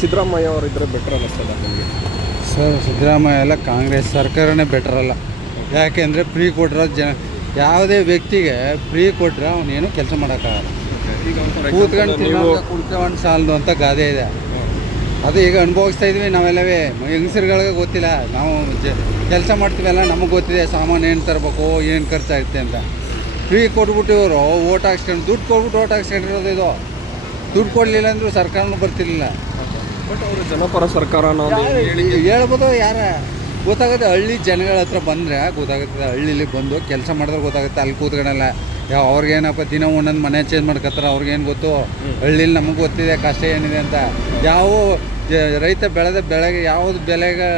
ಸಿದ್ದರಾಮಯ್ಯ ಅವರು ಇದ್ರೆ ಬೆಟರ್ ಅನ್ನಿಸ್ತದ ನಿಮಗೆ? ಸರ್, ಸಿದ್ದರಾಮಯ್ಯ ಎಲ್ಲ ಕಾಂಗ್ರೆಸ್ ಸರ್ಕಾರನೇ ಬೆಟರ್ ಅಲ್ಲ. ಯಾಕೆಂದರೆ ಫ್ರೀ ಕೊಟ್ಟರೆ ಯಾವುದೇ ವ್ಯಕ್ತಿಗೆ ಫ್ರೀ ಕೊಟ್ಟರೆ ಅವನೇನು ಕೆಲಸ ಮಾಡೋಕ್ಕಾಗಲ್ಲ. ಈಗ ಕೂತ್ಕೊಂಡು ಕುಡ್ಕೊಂಡು ಸಾಲದು ಅಂತ ಗಾದೆ ಇದೆ. ಅದು ಈಗ ಅನುಭವಿಸ್ತಾ ಇದ್ವಿ ನಾವೆಲ್ಲವೇ. ಹೆಂಗಸರುಗಳಿಗೆ ಗೊತ್ತಿಲ್ಲ, ನಾವು ಕೆಲಸ ಮಾಡ್ತೀವಲ್ಲ, ನಮಗೆ ಗೊತ್ತಿದೆ ಸಾಮಾನು ಏನು ತರಬೇಕು, ಏನು ಖರ್ಚಾಗುತ್ತೆ ಅಂತ. ಫ್ರೀ ಕೊಟ್ಬಿಟ್ಟು ಇವರು ಓಟ್ ಹಾಕ್ಸ್ಕೊಂಡು ದುಡ್ಡು ಕೊಟ್ಬಿಟ್ಟು ಓಟ್ ಹಾಕ್ಸ್ಕೊಂಡಿರೋದು. ಇದು ದುಡ್ಡು ಕೊಡಲಿಲ್ಲ ಅಂದರೂ ಸರ್ಕಾರನೂ ಬರ್ತಿರ್ಲಿಲ್ಲ. ಬಟ್ ಅವರು ಜನಪರ ಸರ್ಕಾರ ಹೇಳ್ಬೋದು. ಯಾರ ಗೊತ್ತಾಗುತ್ತೆ, ಹಳ್ಳಿ ಜನಗಳ ಹತ್ರ ಬಂದರೆ ಗೊತ್ತಾಗುತ್ತೆ. ಹಳ್ಳಿಲಿ ಬಂದು ಕೆಲಸ ಮಾಡಿದ್ರೆ ಗೊತ್ತಾಗುತ್ತೆ. ಅಲ್ಲಿ ಕೂತ್ಕೊಳ್ಳಲ್ಲ. ಅವ್ರಿಗೇನಪ್ಪ ದಿನ ಒಂದೊಂದು ಮನೆ ಚೇಂಜ್ ಮಾಡ್ಕೊತಾರೆ, ಅವ್ರಿಗೇನು ಗೊತ್ತು? ಹಳ್ಳಿಲಿ ನಮಗೆ ಗೊತ್ತಿದೆ ಕಷ್ಟ ಏನಿದೆ ಅಂತ. ಯಾವ ರೈತ ಬೆಳೆದ ಬೆಳೆಗೆ ಯಾವುದು ಬೆಲೆಗೆ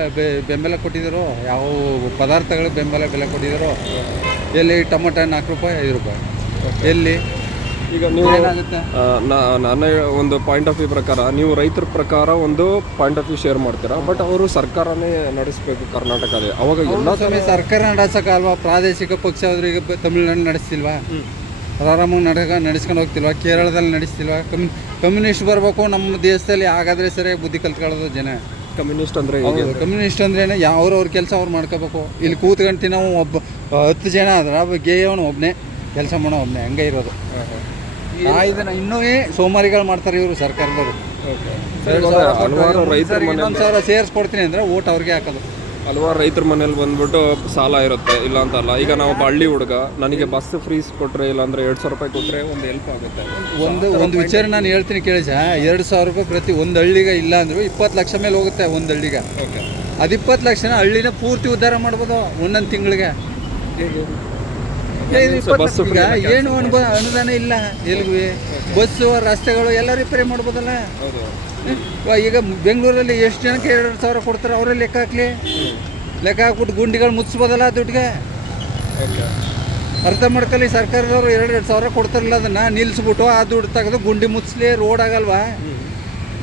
ಬೆಂಬಲ ಕೊಟ್ಟಿದ್ದಾರೋ, ಯಾವ ಪದಾರ್ಥಗಳಿಗೆ ಬೆಲೆ ಕೊಟ್ಟಿದ್ದಾರೋ. ಎಲ್ಲಿ ಟೊಮೊಟೊ 4 ರೂಪಾಯಿ 5 ರೂಪಾಯಿ ಎಲ್ಲಿ? ಈಗ ನೀವು ನನ್ನ ಒಂದು ಪಾಯಿಂಟ್ ಆಫ್ ವ್ಯೂ ಪ್ರಕಾರ, ನೀವು ರೈತರ ಪ್ರಕಾರ ಒಂದು ಪಾಯಿಂಟ್ ಆಫ್ ವ್ಯೂ ಶೇರ್ ಮಾಡ್ತೀರಾ. ಬಟ್ ಅವರು ಸರ್ಕಾರನೇ ನಡೆಸಬೇಕು ಕರ್ನಾಟಕದಲ್ಲಿ. ಅವಾಗ ಎಲ್ಲ ಸಮಯ ಸರ್ಕಾರ ನಡೆಸೋಕ್ಕಲ್ವಾ? ಪ್ರಾದೇಶಿಕ ಪಕ್ಷ ಆದ್ರೆ ಈಗ ತಮಿಳ್ನಾಡು ನಡೆಸ್ತಿಲ್ವಾ? ಆರಾಮಾಗಿ ನಡೆಸ್ಕೊಂಡು ಹೋಗ್ತಿಲ್ವಾ? ಕೇರಳದಲ್ಲಿ ನಡೆಸ್ತಿಲ್ವಾ? ಕಮ್ಯುನಿಸ್ಟ್ ಬರಬೇಕು ನಮ್ಮ ದೇಶದಲ್ಲಿ. ಹಾಗಾದರೆ ಸರಿಯಾಗಿ ಬುದ್ಧಿ ಕಲ್ತ್ಕೊಳ್ಳೋದು ಜನ. ಕಮ್ಯುನಿಸ್ಟ್ ಅಂದರೆ ಕಮ್ಯುನಿಸ್ಟ್ ಅಂದ್ರೇನೆ ಅವ್ರವ್ರ ಕೆಲಸ ಅವ್ರು ಮಾಡ್ಕೋಬೇಕು. ಇಲ್ಲಿ ಕೂತ್ಕೊಂಡ್ತಿ ನಾವು 10 ಜನ ಆದ್ರೆ ಗೇಯವನು ಒಬ್ಬನೇ ಕೆಲಸ ಮಾಡೋ ಒಬ್ಬನೇ, ಹಂಗೆ ಇರೋದು. ಇದನ್ನು ಇನ್ನೂ ಸೋಮಾರಿಗಳು ಮಾಡ್ತಾರೆ ಇವರು ಸರ್ಕಾರದವರು. ಹಲವಾರು ರೈತರ ಇನ್ನೊಂದು ಸಾವಿರ ಸೇರಿಸ್ಕೊಡ್ತೀನಿ ಅಂದರೆ ಓಟ್ ಅವ್ರಿಗೆ ಹಾಕೋದು. ಹಲವಾರು ರೈತರ ಮನೇಲಿ ಬಂದ್ಬಿಟ್ಟು ಸಾಲ ಇರುತ್ತೆ, ಇಲ್ಲ ಅಂತ ಅಲ್ಲ. ಈಗ ನಾವು ಹಳ್ಳಿ ಹುಡುಗ, ನನಗೆ ಬಸ್ ಫ್ರೀಸ್ ಕೊಟ್ಟರೆ, ಇಲ್ಲಾಂದರೆ 2,000 ರೂಪಾಯಿ ಕೊಟ್ಟರೆ ಒಂದು ಹೆಲ್ಪ್ ಆಗುತ್ತೆ. ಒಂದು ವಿಚಾರ ನಾನು ಹೇಳ್ತೀನಿ ಕೇಳಿ ಸರ್. 2,000 ರೂಪಾಯಿ ಪ್ರತಿ ಒಂದು ಹಳ್ಳಿಗೆ ಇಲ್ಲ ಅಂದರೂ 20 ಲಕ್ಷ ಮೇಲೆ ಹೋಗುತ್ತೆ ಒಂದು ಹಳ್ಳಿಗೆ. ಅದು 20 ಲಕ್ಷನ ಹಳ್ಳಿನ ಪೂರ್ತಿ ಉದ್ಧಾರ ಮಾಡ್ಬೋದು ಒಂದೊಂದು ತಿಂಗಳಿಗೆ. ಏನು ಅನುದಾನ ಇಲ್ಲ ಎಲ್ಗೂ. ಬಸ್ಸು ರಸ್ತೆಗಳು ಎಲ್ಲ ರಿಪೇರಿ ಮಾಡ್ಬೋದಲ್ಲ. ಈಗ ಬೆಂಗಳೂರಲ್ಲಿ ಎಷ್ಟು ಜನಕ್ಕೆ 2,000 ಕೊಡ್ತಾರೆ, ಅವರೇ ಲೆಕ್ಕ ಹಾಕ್ಲಿ. ಲೆಕ್ಕ ಹಾಕ್ಬಿಟ್ಟು ಗುಂಡಿಗಳು ಮುಚ್ಚಿಸ್ಬೋದಲ್ಲ ದುಡ್ಡಿಗೆ. ಅರ್ಥ ಮಾಡ್ಕೊಳ್ಳಿ, ಸರ್ಕಾರದವರು 2,000 ಕೊಡ್ತಾರಲ್ಲ, ಅದನ್ನು ನಿಲ್ಲಿಸ್ಬಿಟ್ಟು ಆ ದುಡ್ಡು ತೆಗೆದು ಗುಂಡಿ ಮುಚ್ಚಲಿ. ರೋಡ್ ಆಗಲ್ವಾ?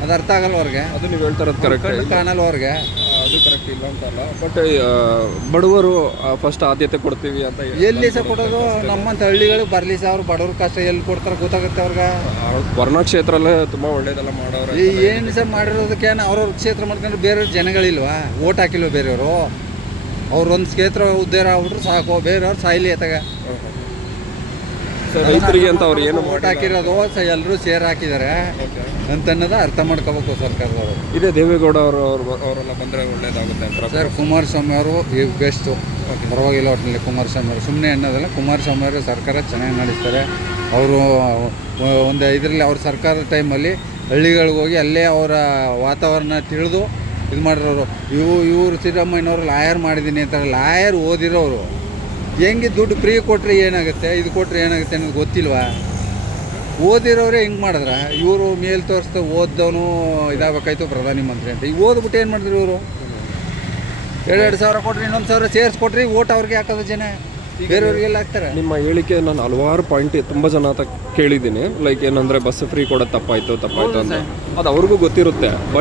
ಅದು ಅರ್ಥ ಆಗಲ್ವ ಅವ್ರಿಗೆ? ಅದು ನೀವು ಹೇಳ್ತಾರದು ಕರೆಕ್ಟ್ ಕಾಣಲ್ವ ಅವ್ರಿಗೆ? ಅದು ಕರೆಕ್ಟ್ ಇಲ್ಲ ಅಂತಲ್ಲ. ಬಟ್ ಬಡವರು ಫಸ್ಟ್ ಆದ್ಯತೆ ಕೊಡ್ತೀವಿ ಅಂತ ಎಲ್ಲಿ ಸಹ ಕೊಡೋದು? ನಮ್ಮಂತ ಹಳ್ಳಿಗಳು ಬರಲಿ ಸಹ. ಅವ್ರು ಬಡವ್ರ ಕಷ್ಟ ಎಲ್ಲಿ ಕೊಡ್ತಾರೆ ಗೊತ್ತಾಗುತ್ತೆ ಅವ್ರಿಗೆ. ವರ್ಣ ಕ್ಷೇತ್ರಲ್ಲೇ ತುಂಬ ಒಳ್ಳೇದೆಲ್ಲ ಮಾಡೋರು. ಏನು ಸಹ ಮಾಡಿರೋದಕ್ಕೆ ಅವ್ರವ್ರ ಕ್ಷೇತ್ರ ಮಾಡ್ಕೊಂಡ್ರೆ ಬೇರೆ ಜನಗಳಿಲ್ವಾ? ಓಟ್ ಹಾಕಿಲ್ವ ಬೇರೆಯವರು? ಅವ್ರೊಂದು ಕ್ಷೇತ್ರ ಉದ್ಧಾರ ಆಗ್ಬಿಟ್ರು ಸಾಕು, ಬೇರೆಯವ್ರು ಸಾಯ್ಲಿ ಎತ್ತಾಗ. ರೈತರಿಗೆ ಅಂತ ಅವ್ರು ಏನು ಓಟ್ ಹಾಕಿರೋದು ಎಲ್ಲರೂ ಸೇರ್ ಹಾಕಿದ್ದಾರೆ ಅಂತನ್ನೋದು ಅರ್ಥ ಮಾಡ್ಕೋಬೇಕು ಸರ್ಕಾರದವರು. ಇದೇ ದೇವೇಗೌಡ ಅವರೆಲ್ಲ ಬಂದರೆ ಒಳ್ಳೇದಾಗುತ್ತೆ ಅಂತ ಸರ್. ಕುಮಾರಸ್ವಾಮಿ ಅವರು ಈಗ ಬೆಸ್ಟು, ಪರವಾಗಿಲ್ಲ. ಒಟ್ಟಿನಲ್ಲಿ ಕುಮಾರಸ್ವಾಮಿ ಅವರು ಸುಮ್ಮನೆ ಅನ್ನೋದಲ್ಲ. ಕುಮಾರಸ್ವಾಮಿ ಅವರು ಸರ್ಕಾರ ಚೆನ್ನಾಗಿ ನಡೆಸ್ತಾರೆ. ಅವರು ಒಂದು ಇದರಲ್ಲಿ ಅವ್ರ ಸರ್ಕಾರದ ಟೈಮಲ್ಲಿ ಹಳ್ಳಿಗಳಿಗೆ ಹೋಗಿ ಅಲ್ಲೇ ಅವರ ವಾತಾವರಣ ತಿಳಿದು ಇದು ಮಾಡಿರೋರು. ಇವರು ಸಿದ್ದರಾಮಯ್ಯನವರು ಲಾಯರ್ ಮಾಡಿದ್ದೀನಿ ಅಂತಾರೆ. ಲಾಯರ್ ಓದಿರೋರು ಹೆಂಗೆ ದುಡ್ಡು ಫ್ರೀ ಕೊಟ್ಟರೆ ಏನಾಗುತ್ತೆ, ಇದು ಕೊಟ್ಟರೆ ಏನಾಗುತ್ತೆ ಅನ್ನೋದು ಗೊತ್ತಿಲ್ವಾ? ಓದಿರೋರೇ ಹೆಂಗೆ ಮಾಡಿದ್ರ? ಇವರು ಮೇಲೆ ತೋರಿಸ್ತಾ ಓದ್ದವನು ಇದಾಗಬೇಕಾಯ್ತು ಪ್ರಧಾನಿ ಮಂತ್ರಿ ಅಂತ. ಈಗ ಓದ್ಬಿಟ್ಟು ಏನು ಮಾಡಿದ್ರು ಇವರು? 2,000 ಕೊಟ್ರಿ, ಇನ್ನೊಂದು 1,000 ಸೇರಿಸ್ಕೊಟ್ರಿ, ಓಟ್ ಅವ್ರಿಗೆ ಹಾಕೋದು ಜನ, ಬೇರೆಯವ್ರಿಗೆಲ್ಲ ಹಾಕ್ತಾರೆ. ನಿಮ್ಮ ಹೇಳಿಕೆ ನಾನು ಹಲವಾರು ಪಾಯಿಂಟ್ ತುಂಬ ಜನ ಅಂತ ಕೇಳಿದ್ದೀನಿ. ಲೈಕ್ ಏನಂದರೆ ಬಸ್ ಫ್ರೀ ಕೊಡೋದು ತಪ್ಪಾಯಿತು ಅಂತ. ಅದು ಅವ್ರಿಗೂ ಗೊತ್ತಿರುತ್ತೆ. ಬಟ್